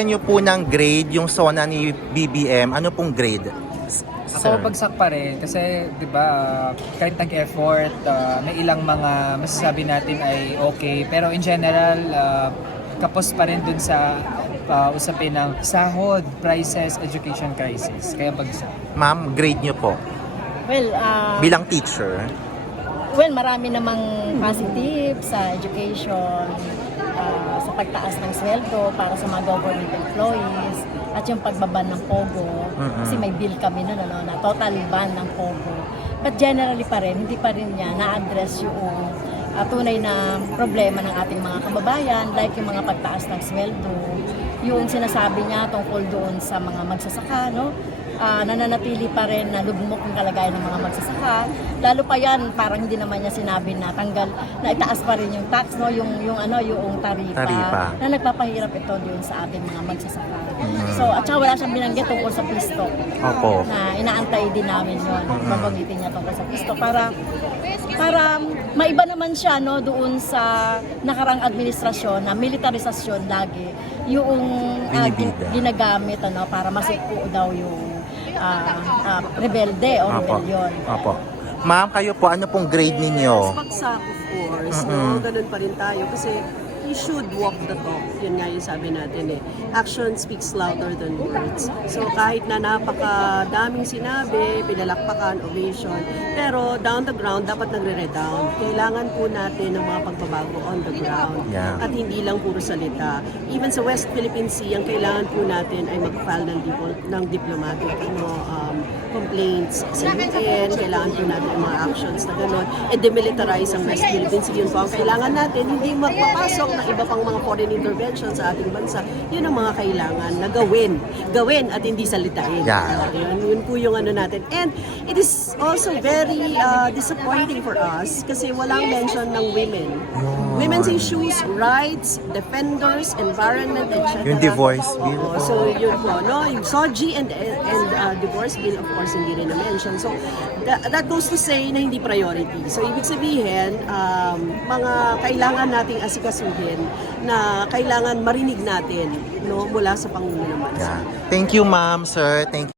Nyo po ng grade, yung SONA ni BBM, ano pong grade? S- Ako bagsak pa rin kasi 'di ba ah, kahit nag-effort ah, may ilang mga masasabi natin ay okay pero in general ah, kapos pa rin dun sa ah, usapin ng sahod, prices, education crisis. Kaya bagsak. Ma'am, grade nyo po Well, ah, bilang teacher. Well, marami namang positive sa education, ah, sa pagtaas ng sweldo para sa mga government employees, at yung pagbaban ng POGO. Mm-mm. Kasi may bill kami nun, ano, na total ban ng POGO. But generally pa rin, hindi pa rin niya na-address yung ah, tunay na problema ng ating mga kababayan, like yung mga pagtaas ng sweldo, yung sinasabi niya tungkol doon sa mga magsasaka, no? Ah, nananatili pa rin na lugmok ang kalagayan ng mga magsasaka. Lalo pa yan, parang hindi naman niya sinabi na tanggal, na itaas pa rin yung tax, no? yung, yung, ano, yung taripa, Taripa. na nagpapahirap ito doon sa ating mga magsasaka. So, at saka wala siyang binanggit tungkol sa pisto Opo. na inaantay din namin yun. Mm-mm. Babangitin niya tungkol sa pisto para para maiba naman siya no doon sa nakarang administrasyon na militarisasyon lagi yung Binibida. ginagamit ano para masuko daw yung ah, ah, rebelde o Opo. rebellion. Opo. Ma'am, kayo po, ano pong grade ninyo? Yes, bagsak of course. No? Ganun pa rin tayo. Kasi we should walk the talk. Yun nga yung sabi natin eh. Action speaks louder than words. So kahit na napakadaming sinabi, pinalakpakan, ovation, pero down the ground, dapat nagre-redound. Kailangan po natin ng mga pagbabago on the ground. Yeah. At hindi lang puro salita. Even sa West Philippine Sea, ang kailangan po natin ay mag-file ng, dipol- ng diplomatic ano, um, complaints sa UN. Kailangan po natin ang mga actions na gano'n. And demilitarize ang West Philippine Sea. Yun po ang kailangan natin. Hindi magpapasok ng iba pang mga foreign intervention sa ating bansa. Yun ang mga kailangan na gawin. Gawin at hindi salitain. Yeah. Yun, yun po yung ano natin. And it is also very uh, disappointing for us kasi walang mention ng women. Women's issues, rights, defenders, environment, etc. Yung divorce bill. Oo, so yun po, no? Yung SOGI and, and uh, divorce bill, of course, hindi rin na-mention. So, that, that goes to say na hindi priority. So, ibig sabihin, um, mga kailangan nating asikasuhin na kailangan marinig natin no, mula sa Pangulo ng Bansa. Yeah. Thank you, ma'am, sir. Thank